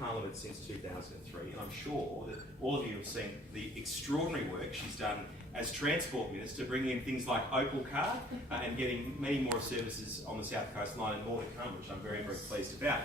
Parliament since 2003, and I'm sure that all of you have seen the extraordinary work she's done as Transport Minister, bringing in things like Opal Card and getting many more services on the South Coast Line and more to come, which I'm very, very pleased about.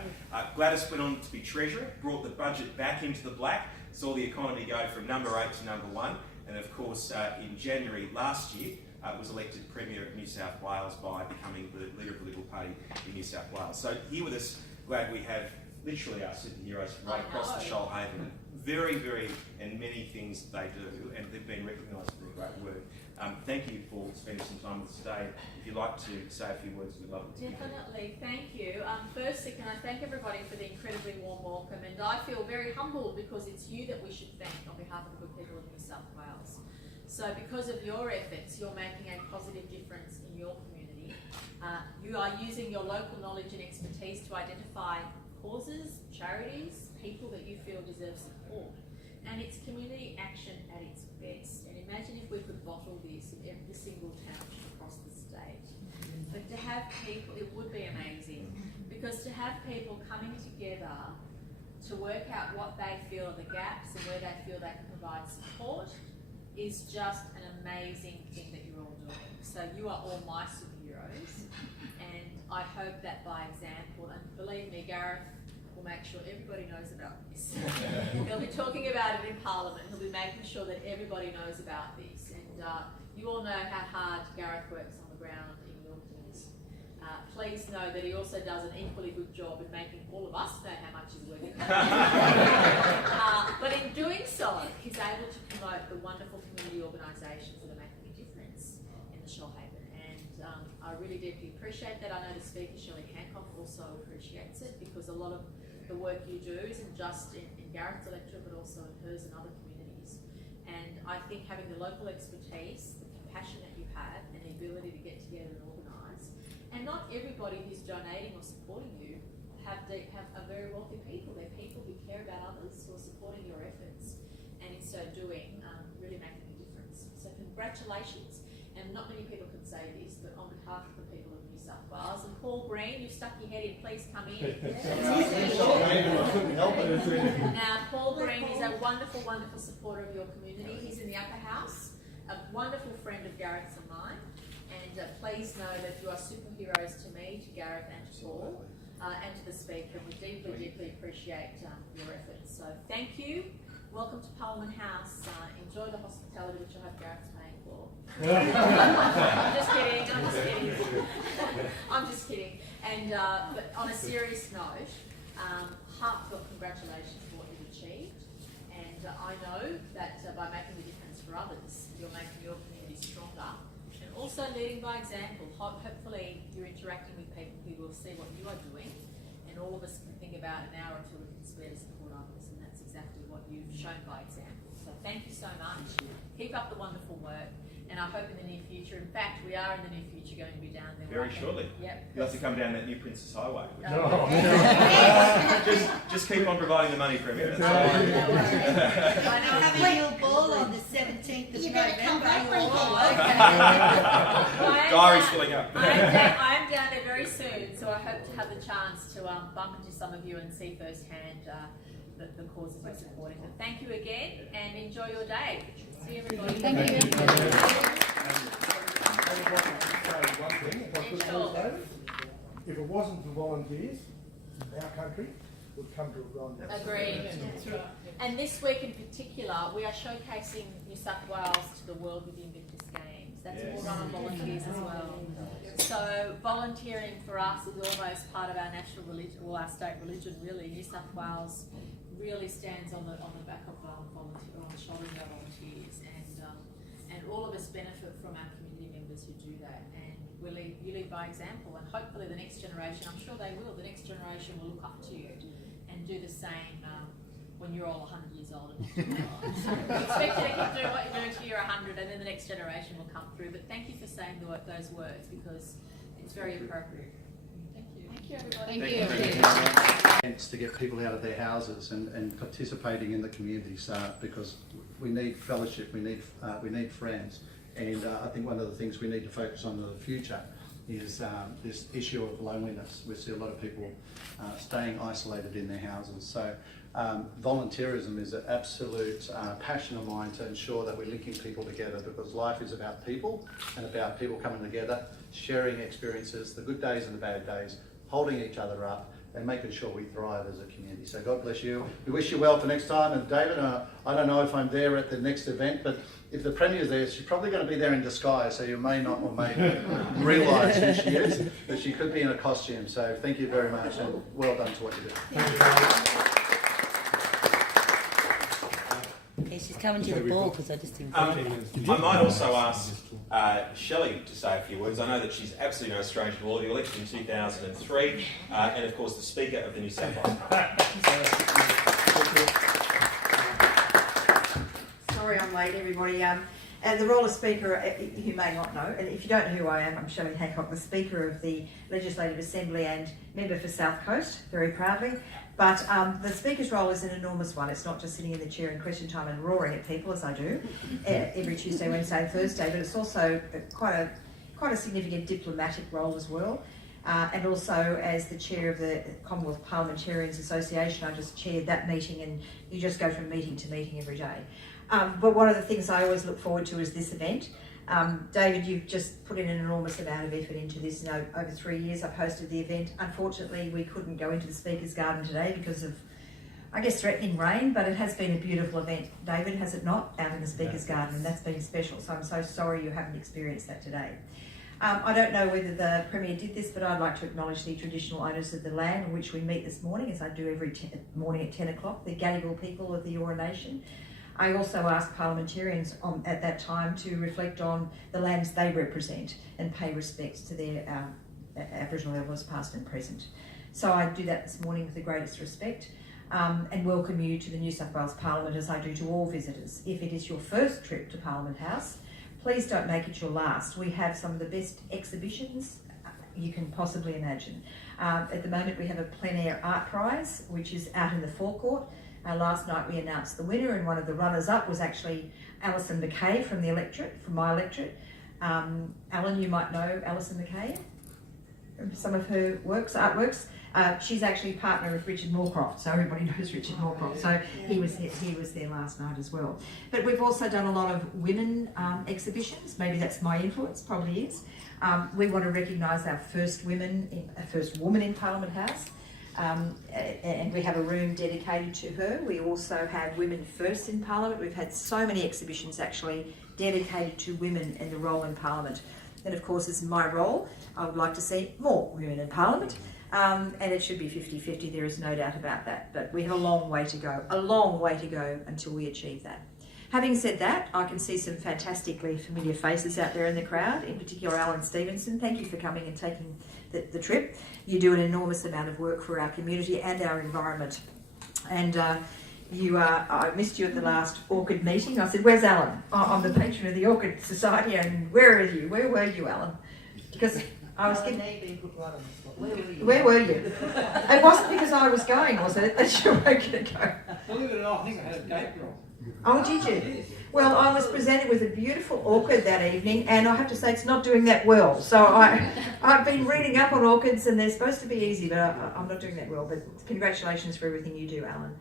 Gladys went on to be Treasurer, brought the budget back into the black, saw the economy go from number 8 to number 1, and of course in January last year was elected Premier of New South Wales by becoming the leader of the Liberal Party in New South Wales. So here with us, glad we have literally our superheroes from right across the Shoalhaven. Very, very, and many things they do, and they've been recognised for their great work. Thank you for spending some time with us today. If you'd like to say a few words, we'd love it. Definitely, thank you. Firstly, can I thank everybody for the incredibly warm welcome, and I feel very humbled because it's you that we should thank on behalf of the good people of New South Wales. So because of your efforts, you're making a positive difference in your community. You are using your local knowledge and expertise to identify causes, charities, people that you feel deserve support. And it's community action at its best. And imagine if we could bottle this in every single township across the state. But to have people, it would be amazing, because to have people coming together to work out what they feel are the gaps and where they feel they can provide support is just an amazing thing that you're all doing. So you are all my superheroes, and I hope that by example, and believe me, Gareth will make sure everybody knows about this. He'll be talking about it in Parliament. He'll be making sure that everybody knows about this. And you all know how hard Gareth works on the ground in your community. Please know that he also does an equally good job in making all of us know how much he's working. But in doing so, he's able to promote the wonderful community organisations that are making a difference in the Shoalhaven. And I really deeply appreciate that. I know the speaker, Shelley Hancock, also appreciates it, because a lot of the work you do isn't just in Gareth's electorate, but also in hers and other communities. And I think having the local expertise, the compassion that you have, and the ability to get together and organise, and not everybody who's donating or supporting you are very wealthy people. They're people who care about others, who are supporting your efforts, and in so doing, really making a difference. So congratulations, and not many people can say this, but on behalf of the people of New South Wales, and Paul Green, you've stuck your head in, please come in. Now, Paul Green is a wonderful, wonderful supporter of your community. He's in the upper house, a wonderful friend of Gareth's and mine. And please know that you are superheroes to me, to Gareth and to Paul, and to the speaker. We deeply, deeply appreciate your efforts. So thank you. Welcome to Parliament House. Enjoy the hospitality which I hope Gareth's paying for. I'm just kidding, I'm just kidding. I'm just kidding. And but on a serious note, heartfelt congratulations for what you've achieved. And I know that by making a difference for others, you're making your community stronger. And also leading by example. Hopefully you're interacting with people who will see what you are doing, and all of us can think about an hour until we can spare to support others, and that's exactly what you've shown by example. So thank you so much. Keep up the wonderful work, and I hope in the near future, in fact we are in the near future going to be down there. Very shortly. Yep. You'll have to come down that new Princess Highway. Oh. just keep on providing the money for me. That's all. I know having your ball on the 17th of November. Diary's filling up. I am down there very soon, so I hope to have the chance to bump into some of you and see firsthand the causes we're supporting. But thank you again, and enjoy your day. See everybody. Thank you. If it wasn't for volunteers, our country would come to a grind. Agreed. And this week in particular, we are showcasing New South Wales to the world with the Invictus Games. That's all run on volunteers as well. So volunteering for us is almost part of our national religion, or our state religion really. New South Wales really stands on the back of volunteer, on the shoulders of our volunteers, and all of us benefit from our community members who do that. And you lead by example, and hopefully the next generation, I'm sure they will, the next generation will look up to you and do the same when you're all 100 years old. And expect you to keep doing what you're doing till you're 100, and then the next generation will come through. But thank you for saying those words, because it's very appropriate. Thank you. Thank you, everybody. Thank you. To get people out of their houses and participating in the communities, because we need fellowship, we need friends, and I think one of the things we need to focus on in the future is this issue of loneliness. We see a lot of people staying isolated in their houses. So volunteerism is an absolute passion of mine to ensure that we're linking people together, because life is about people and about people coming together, sharing experiences, the good days and the bad days, holding each other up and making sure we thrive as a community. So God bless you. We wish you well for next time. And David, I don't know if I'm there at the next event, but if the Premier's there, she's probably going to be there in disguise, so you may not or may realise who she is, but she could be in a costume. So thank you very much and well done to what you do. Yeah, she's coming to the ball because I just didn't. I might also ask Shelley to say a few words. I know that she's absolutely no stranger to all of you. Elected in 2003, and of course the Speaker of the New South Wales Parliament. Sorry I'm late, everybody. The role of Speaker, you may not know, and if you don't know who I am, I'm Shelley Hancock, the Speaker of the Legislative Assembly and member for South Coast, very proudly. But the Speaker's role is an enormous one. It's not just sitting in the chair in question time and roaring at people, as I do, every Tuesday, Wednesday and Thursday, but it's also quite a significant diplomatic role as well. And also as the chair of the Commonwealth Parliamentarians Association, I just chaired that meeting, and you just go from meeting to meeting every day. But one of the things I always look forward to is this event. David, you've just put in an enormous amount of effort into this. Over 3 years I've hosted the event. Unfortunately, we couldn't go into the Speaker's Garden today because of, I guess, threatening rain, but it has been a beautiful event. David, has it not, out in the Speaker's Garden? And that's been special, so I'm so sorry you haven't experienced that today. I don't know whether the Premier did this, but I'd like to acknowledge the traditional owners of the land on which we meet this morning, as I do every morning at 10 o'clock, the Gadigal people of the Eora Nation. I also asked parliamentarians at that time to reflect on the lands they represent and pay respects to their Aboriginal elders past and present. So I do that this morning with the greatest respect and welcome you to the New South Wales Parliament, as I do to all visitors. If it is your first trip to Parliament House, please don't make it your last. We have some of the best exhibitions you can possibly imagine. At the moment we have a plein air art prize, which is out in the forecourt. Last night we announced the winner, and one of the runners-up was actually Alison McKay from the electorate, from my electorate. Alan, you might know Alison McKay from some of her artworks. She's actually partner with Richard Moorcroft, so everybody knows Richard Moorcroft. So he was there last night as well. But we've also done a lot of women exhibitions. Maybe that's my influence, probably is. We want to recognise our first woman in Parliament House. And we have a room dedicated to her. We also have Women First in Parliament. We've had so many exhibitions actually dedicated to women and the role in Parliament. And of course, it's my role. I would like to see more women in Parliament. And it should be 50-50, there is no doubt about that. But we have a long way to go until we achieve that. Having said that, I can see some fantastically familiar faces out there in the crowd, in particular Alan Stevenson. Thank you for coming and taking the trip. You do an enormous amount of work for our community and our environment. And I missed you at the last Orchid meeting. I said, "Where's Alan?" "Oh, I'm the patron of the Orchid Society." "And where are you? Where were you, Alan?" Because I was getting... Where were you? It wasn't because I was going, was it, that you were going to go? Believe it or not, I think I had a date wrong. Oh, did you? Well, I was presented with a beautiful orchid that evening, and I have to say it's not doing that well. So I've been reading up on orchids, and they're supposed to be easy, but I'm not doing that well. But congratulations for everything you do, Alan.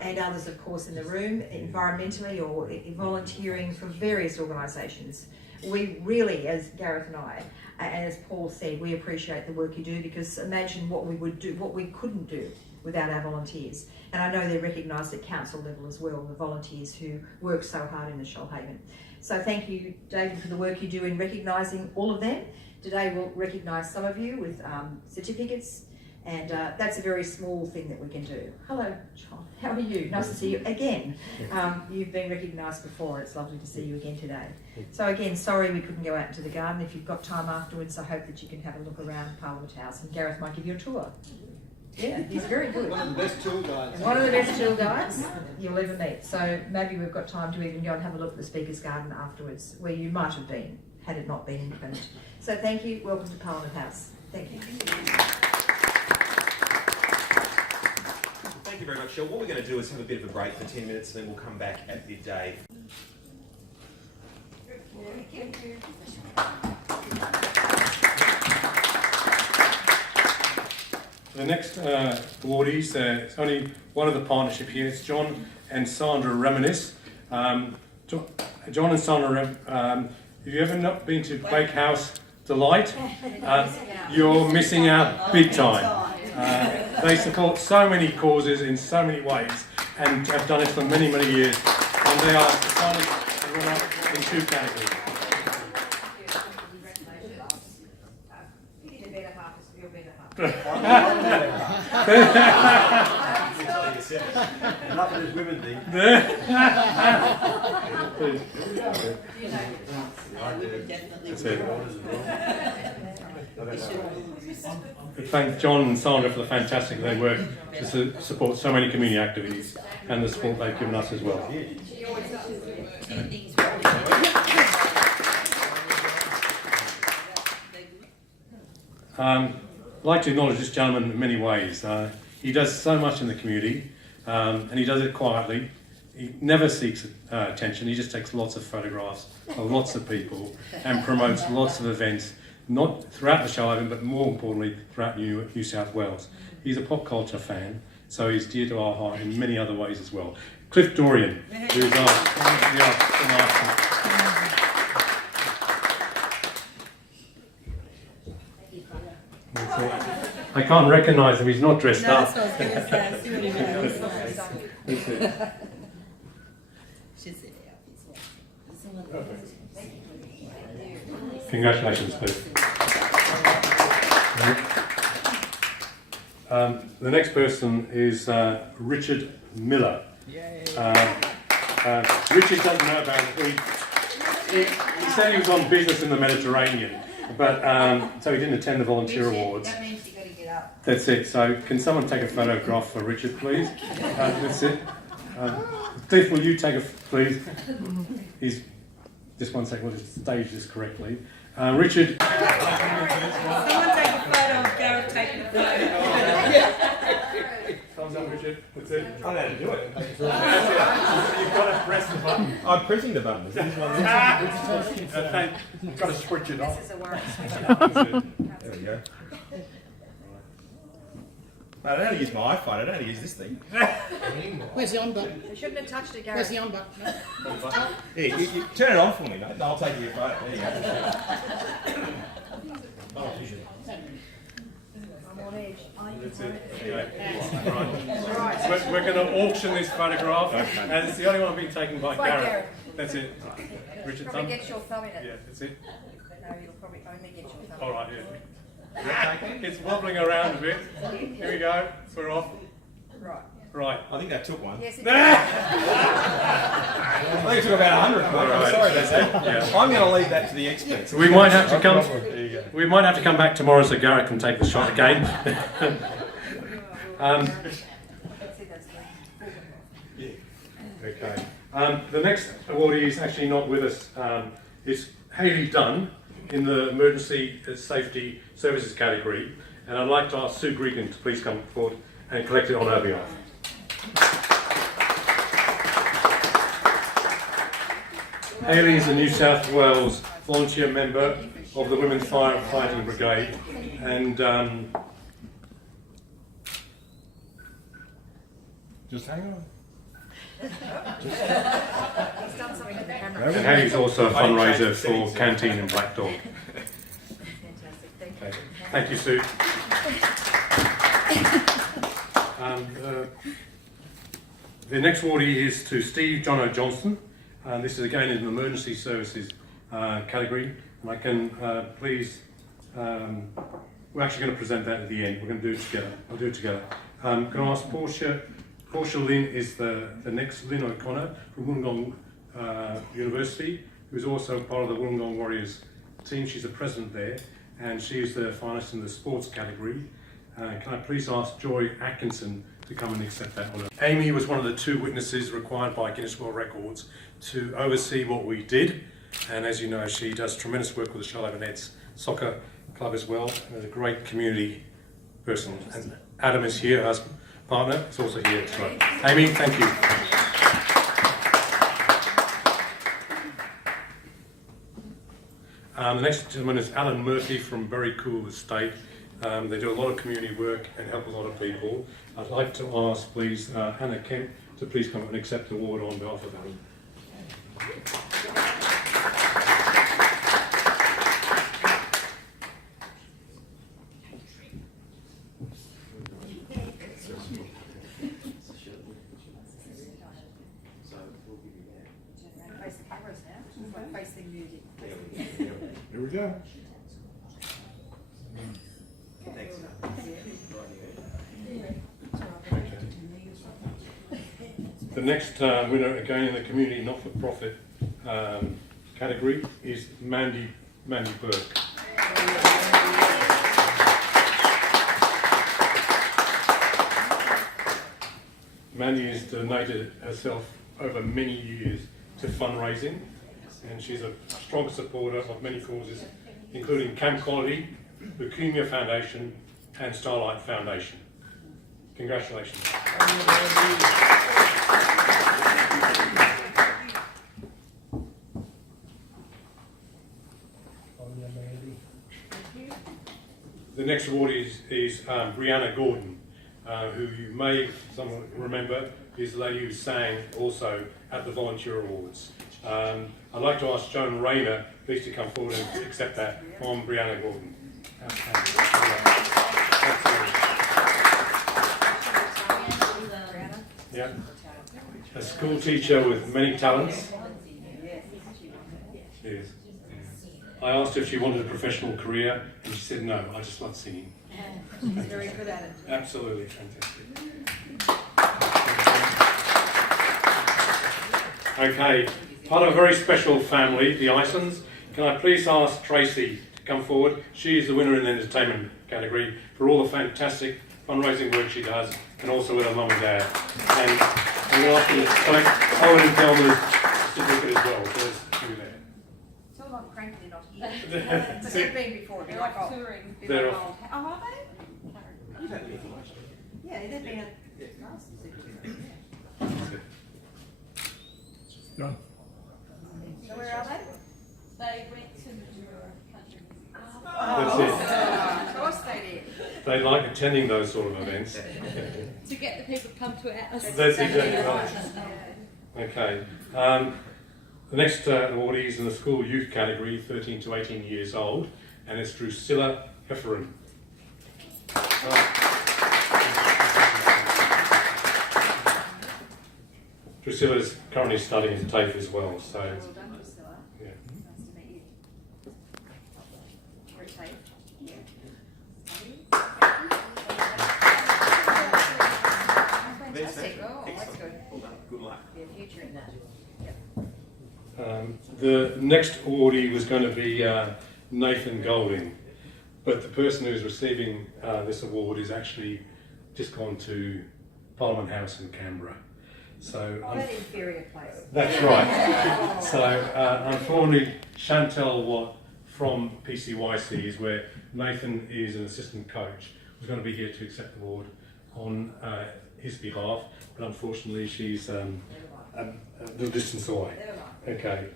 And others, of course, in the room, environmentally or volunteering for various organisations. We really, as Gareth and I, and as Paul said, we appreciate the work you do, because imagine what we would do, what we couldn't do without our volunteers. And I know they're recognised at council level as well, the volunteers who work so hard in the Shoalhaven. So thank you, David, for the work you do in recognising all of them. Today we'll recognise some of you with certificates, and that's a very small thing that we can do. Hello, John. How are you? Nice to see you again. You've been recognised before. It's lovely to see you again today. So again, sorry we couldn't go out into the garden. If you've got time afterwards, I hope that you can have a look around Parliament House, and Gareth might give you a tour. Yeah, he's very good. One of the best tour guides. One of the best tour guides you'll ever meet. So maybe we've got time to even go and have a look at the Speaker's Garden afterwards, where you might have been, had it not been inclement. So thank you. Welcome to Parliament House. Thank you. Thank you very much, Shoal. What we're going to do is have a bit of a break for 10 minutes, and then we'll come back at midday. Thank you. The next awardees, it's only one of the partnership here. It's John and Sandra Reminis. John and Sandra, have you ever not been to Bakehouse Delight? You're missing out big time. They support so many causes in so many ways and have done it for many, many years. And they are the finest and run up in 2 categories. Enough of this women thing. That's it. Thank John and Sandra for the fantastic they work to support so many community activities and the support they've given us as well. I'd like to acknowledge this gentleman in many ways. He does so much in the community, and he does it quietly. He never seeks attention. He just takes lots of photographs of lots of people and promotes lots of events, not throughout the Shoalhaven, but more importantly, throughout New South Wales. He's a pop culture fan, so he's dear to our heart in many other ways as well. Cliff Dorian, who's I can't recognise him, he's not dressed up. Congratulations, Cliff. The next person is Richard Miller. Richard doesn't know about it. He said he was on business in the Mediterranean, but so he didn't attend the volunteer awards. That means you got to get up. That's it. So can someone take a photograph for Richard, please? That's it. Cliff, will you take a, please? He's just one second. We'll just stage this correctly. Richard. Someone take a photo of Gareth taking a photo. Thumbs up, Richard. That's it. I don't know how to do it. You've got to press the button. I'm pressing the button. You've got to switch it off. This is a worry. There we go. I don't know how to use my iPhone. I don't know how to use this thing. Where's the on button? You shouldn't have touched it, Where's Gareth. the on button? Here, you turn it on for me, mate, and I'll take your photo. There you go. I'm on edge. That's it. Right. We're going to auction this photograph, and it's the only one being taken by Right, Gareth. Gareth. That's it. Richard, Probably thumb. get your thumb in it. Yeah, that's it. No, you'll probably only get your thumb. All right, yeah. It's wobbling around a bit. Here we go. We're off. Right. Right. I think that took one. Yes, it I think it took about 100. I'm sorry about that. Yeah. I'm going to leave that to the experts. We might have to come. We might have to come back tomorrow so Gareth can take the shot again. Okay. The next awardee is actually not with us. It's Hayley Dunn in the Emergency Safety Services category, and I'd like to ask Sue Gregan to please come forward and collect it on her behalf. Hayley is a New South Wales volunteer member of the Women's Firefighting Brigade, and Just hang on. and Hayley's also a fundraiser for Canteen and Black Dog. Fantastic. Thank you. Thank you, Sue. The next awardee is to Steve Jono Johnston. This is again in the emergency services category. And I can please, we're actually going to present that at the end. We're going to do it together. We'll do it together. Can I ask Portia Lynn is the next Lynn O'Connor from Wollongong University, who's also part of the Wollongong Warriors team. She's the president there, and she is the finalist in the sports category. Can I please ask Joy Atkinson to come and accept that honour? Amy was one of the 2 witnesses required by Guinness World Records to oversee what we did, and as you know, she does tremendous work with the Shoalhaven Nets soccer club as well, and is a great community person. And Adam is here, her partner, is also here as well. Amy, thank you. The next gentleman is Alan Murphy from Very Cool Estate. They do a lot of community work and help a lot of people. I'd like to ask, please, Hannah Kemp to please come and accept the award on behalf of Helen. Face the cameras now. Face the music. Here we go. Thanks. The next winner, again in the community not-for-profit category, is Mandy Burke. Mandy has donated herself over many years to fundraising, and she's a strong supporter of many causes, including Camp Quality, Leukemia Foundation, and Starlight Foundation. Congratulations. The next award is Brianna Gordon, who you may someone remember is the lady who sang also at the Volunteer Awards. I'd like to ask Joan Rayner please to come forward and accept that from Brianna Gordon. Yeah. A school teacher with many talents. Yes. I asked her if she wanted a professional career, and she said no, I just love singing. She's very good at it. Absolutely fantastic. Okay, part of a very special family, the Isons. Can I please ask Tracy to come forward? She is the winner in the entertainment category for all the fantastic fundraising work she does, and also with her mum and dad. And I'm going to ask you to collect Owen and Thelma's certificate as well. So there's two there. Tell them I'm cranky they're not here. But they've been before. They're like, oh, touring. They're Oh, are they? Yeah, they've been at Done. So where are they? They went to Madura country. That's it. Of course they did. They like attending those sort of events. To get the people to come to ours. That's exactly right. Okay. The next awardee is in the school youth category, 13 to 18 years old, and it's Drusilla Hefferon. Drusilla is currently studying at TAFE as well, so Well done, Priscilla. yeah. Nice to meet you. We're at TAFE. Yeah. Fantastic. Oh, that's good. Well done. Good luck. Be a future in that. The next awardee was going to be Nathan Golding, but the person who's receiving this award is actually just gone to Parliment House in Canberra. So That inferior place. that's right. So unfortunately, Chantel Watt from PCYC is where Nathan is an assistant coach, was going to be here to accept the award on his behalf, but unfortunately she's a little distance away. Okay.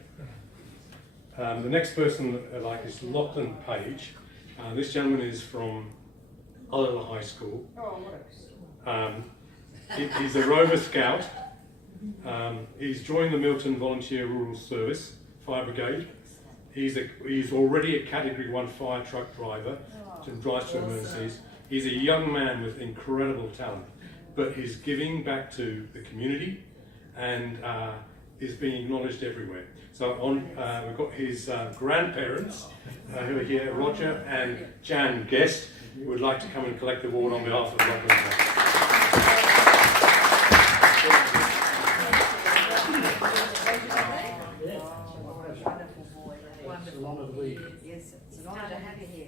The next person I'd like is Lachlan Page. This gentleman is from Ullilla High School. Oh, what a He's a Rover Scout. He's joined the Milton Volunteer Rural Service Fire Brigade. He's already a Category 1 fire truck driver and drives to emergencies. He's a young man with incredible talent, but he's giving back to the community and is being acknowledged everywhere. So we've got his grandparents who are here, Roger and Jan Guest, who would like to come and collect the award on behalf of Lachlan. Yes, it's an honour to have you here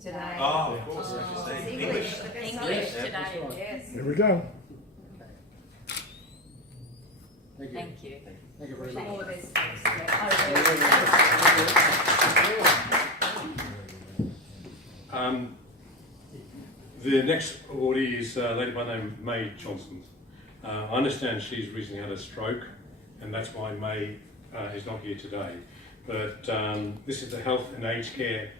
today. Oh, of course. Interesting. English. English Yeah. today. Yes. Here we go. Thank you. Thank you very All much. the best. The next awardee is a lady by the name of May Johnson. I understand she's recently had a stroke, and that's why May is not here today. But this is the health and aged care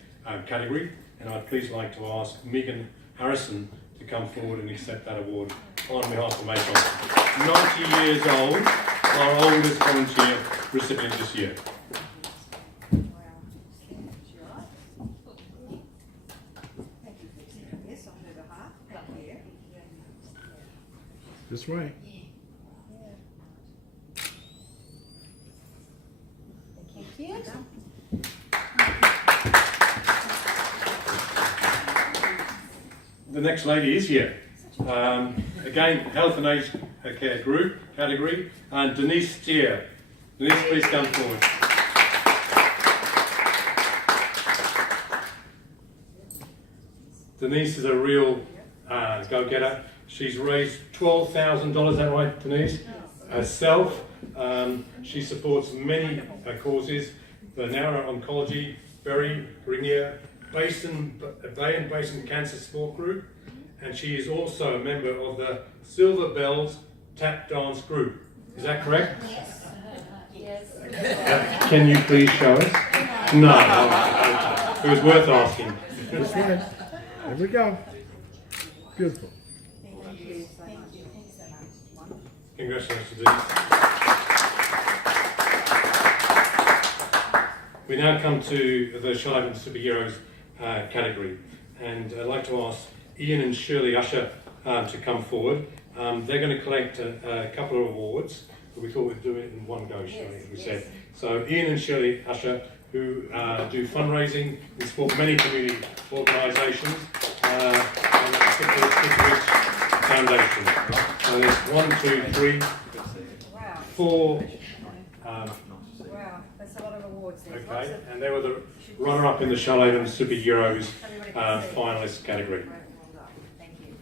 category, and I'd please like to ask Megan Harrison to come forward and accept that award on behalf of Macon. 90 years old, our oldest volunteer recipient this year. This way. Thank you. The next lady is here. Again, Health and Aged Care Group category, and Denise Steer. Denise, please come forward. Denise is a real go-getter. She's raised $12,000, is that right, Denise? Herself. She supports many causes, the Narrow Oncology, Berry, Rainier, Bay and Basin Cancer Support Group, and she is also a member of the Silver Bells Tap Dance Group. Is that correct? Yes. Can you please show us? No. It was worth asking. This way. There we go. Beautiful. Thank you so much. Thank you so much. Congratulations, Denise. We now come to the Shoalhaven Superheroes category, and I'd like to ask Ian and Shirley Usher to come forward. They're going to collect a couple of awards, but we thought we'd do it in one go, Shirley, as we said. So Ian and Shirley Usher, who do fundraising and support many community organisations, and particularly Kids Foundation. So there's 1, 2, 3, Wow. 4. Wow. That's a lot of awards. There's lots Okay, of- and they were the runner-up in the Shoalhaven Superheroes finalist category. Well done. Thank you.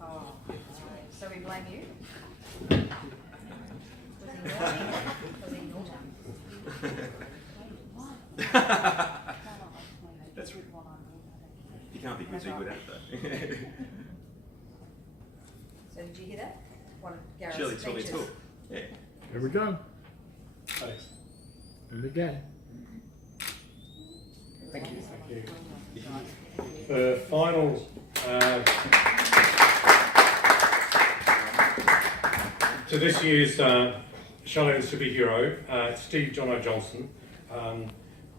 Oh, so we blame you? Was he naughty? That's right. You can't be too good at that. So did you hear that? One of Gareth's Shirley told me speeches. too. Yeah. Here we go. Thanks. And again. Thank you. Thank you. The final to this year's Shoalhaven Superhero, it's Steve Jono Johnson.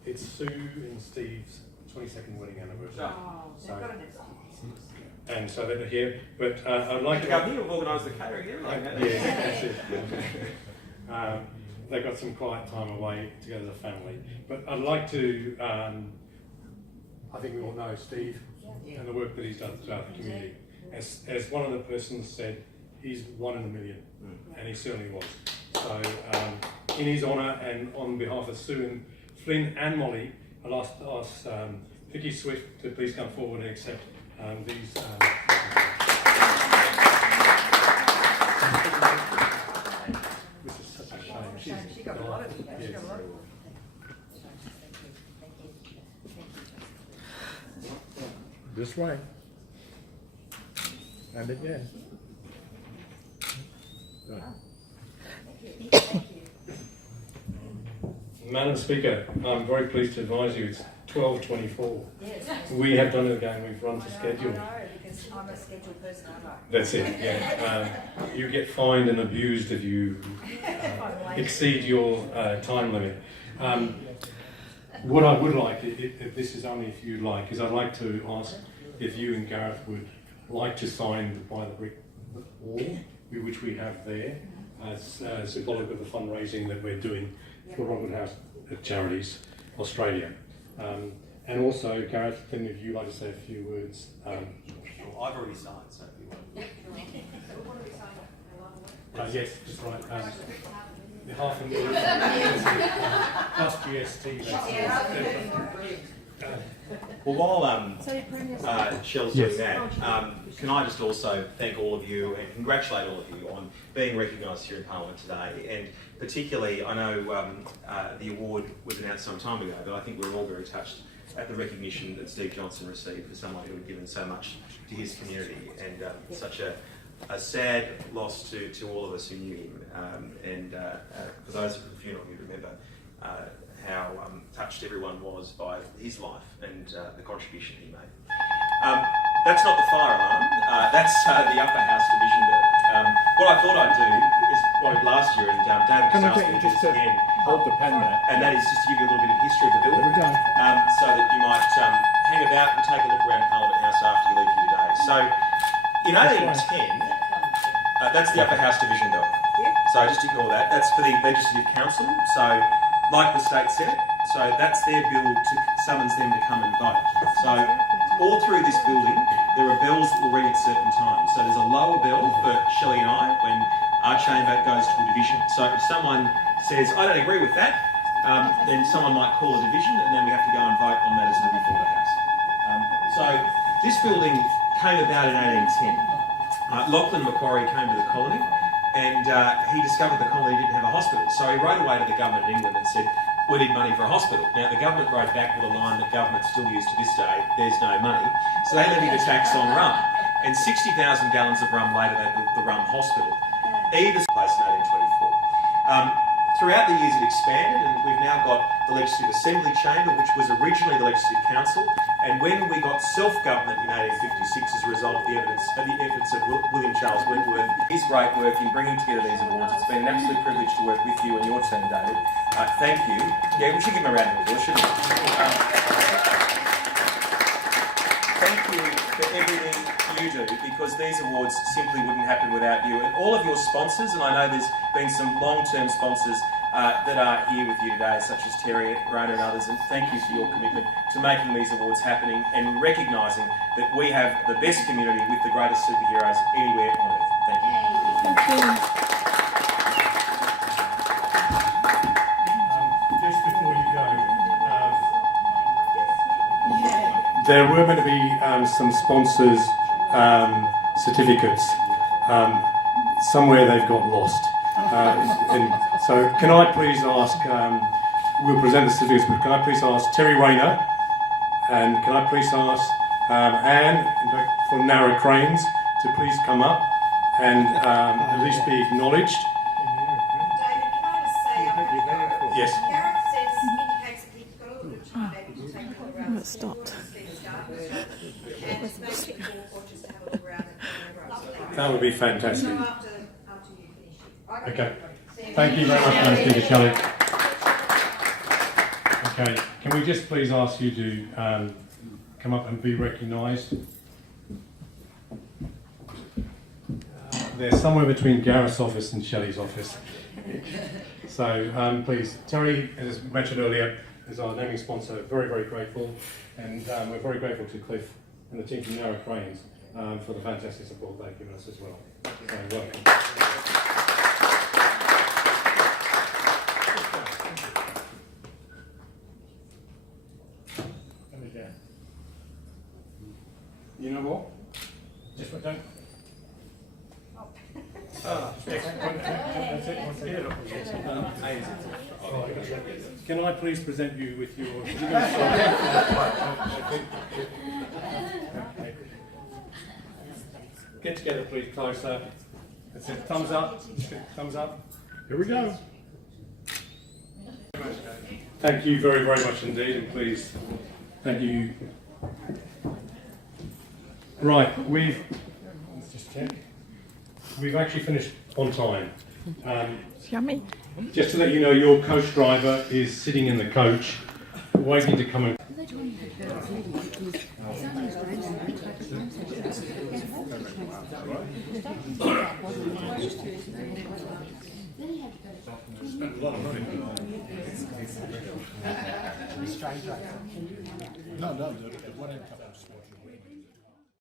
It's Sue and Steve's 22nd wedding anniversary. Oh, they've So, got an and so they're here, but I'd like to. Come here, we've organised the catering here. Yeah, that's it. They got some quiet time away together as a family. But I'd like to, I think we all know Steve and the work that he's done throughout the community. As one of the persons said, he's 1 in a million, and he certainly was. So in his honour and on behalf of Sue and Flynn and Molly, I'll ask Vicky Swift to please come forward and accept these. This is such a shame. She got a lot of it. She got a lot of it. This way. And again. Good. Madam Speaker, I'm very pleased to advise you it's 12:24. Yes. We have done it again, we've run to schedule. I know, because I'm a scheduled person, aren't I? That's it, yeah. You get fined and abused if you exceed your time limit. What I would like, if this is only if you like, is I'd like to ask if you and Gareth would like to sign by the brick wall, which we have there, as symbolic of the fundraising that we're doing for Robert House Charities Australia. And also, Gareth, if you'd like to say a few words. Sure, I've already signed, so if you want. Yes, that's right. Half a million plus GST. Well, while Shell's doing that, can I just also thank all of you and congratulate all of you on being recognised here in Parliament today, and particularly, I know the award was announced some time ago, but I think we're all very touched at the recognition that Steve Johnson received for someone who had given so much to his community, and such a sad loss to all of us who knew him, and for those of you who remember how touched everyone was by his life and the contribution he made. That's not the fire alarm, that's the upper house division building. What I thought I'd do is what I did last year, and David Can I just asked get me you to do just this to again, hold the pen there? and that is just to give you a little bit of history of the building, There we go. so that you might hang about and take a look around Parliament House after you leave here today. So, in 1810, that's the upper house division building. So just ignore that. That's for the Legislative Council. So, like the State Senate, so that's their bill to summons them to come and vote. So, all through this building, there are bells that will ring at certain times. So there's a lower bell for Shelley and I when our chamber goes to a division. So if someone says, I don't agree with that, then someone might call a division, and then we have to go and vote on matters that are before the House. So this building came about in 1810. Lachlan Macquarie came to the colony, and he discovered the colony didn't have a hospital. So he wrote away to the government in England and said, we need money for a hospital. Now the government wrote back with a line that government still use to this day, there's no money. So they levied a tax on rum. And 60,000 gallons of rum later they built the rum hospital. Edith's place in 1824. Throughout the years it expanded, and we've now got the Legislative Assembly Chamber, which was originally the Legislative Council. And when we got self-government in 1856 as a result of the efforts of William Charles Wentworth, his great work in bringing together these awards, it's been an absolute privilege to work with you and your team, David. Thank you. Yeah, we should give him a round of applause, shouldn't we? Thank you for everything you do, because these awards simply wouldn't happen without you. And all of your sponsors, and I know there's been some long-term sponsors that are here with you today, such as Terry, Rona and others, and thank you for your commitment to making these awards happening and recognising that we have the best community with the greatest superheroes anywhere on earth. Thank you. Just before you go, there were going to be some sponsors' certificates. Somewhere they've got lost. So can I please ask, we'll present the certificates, but can I please ask Terry Rayner, and can I please ask Anne from Narrow Cranes to please come up and at least be acknowledged. David, can I just say, Yes. Gareth indicates that he's got a little bit of time maybe to take a look around. It stopped. And maybe or just have a look around and That would be fantastic. So after you finish. Okay. Thank you very much, Speaker Shelley. Okay, can we just please ask you to come up and be recognised? They're somewhere between Gareth's office and Shelley's office. So please, Terry, as mentioned earlier, is our naming sponsor. Very, very grateful, and we're very grateful to Cliff and the team from Narrow Cranes for the fantastic support they've given us as well. So welcome. You know what? Just what don't. Can I please present you with your... Get together, please, closer. That's it. Thumbs up. Thumbs up. Here we go. Thank you very, very much indeed, and please, thank you. Right, let's just check. We've actually finished on time. Yummy. Just to let you know, your coach driver is sitting in the coach, waiting to come and... No, the one in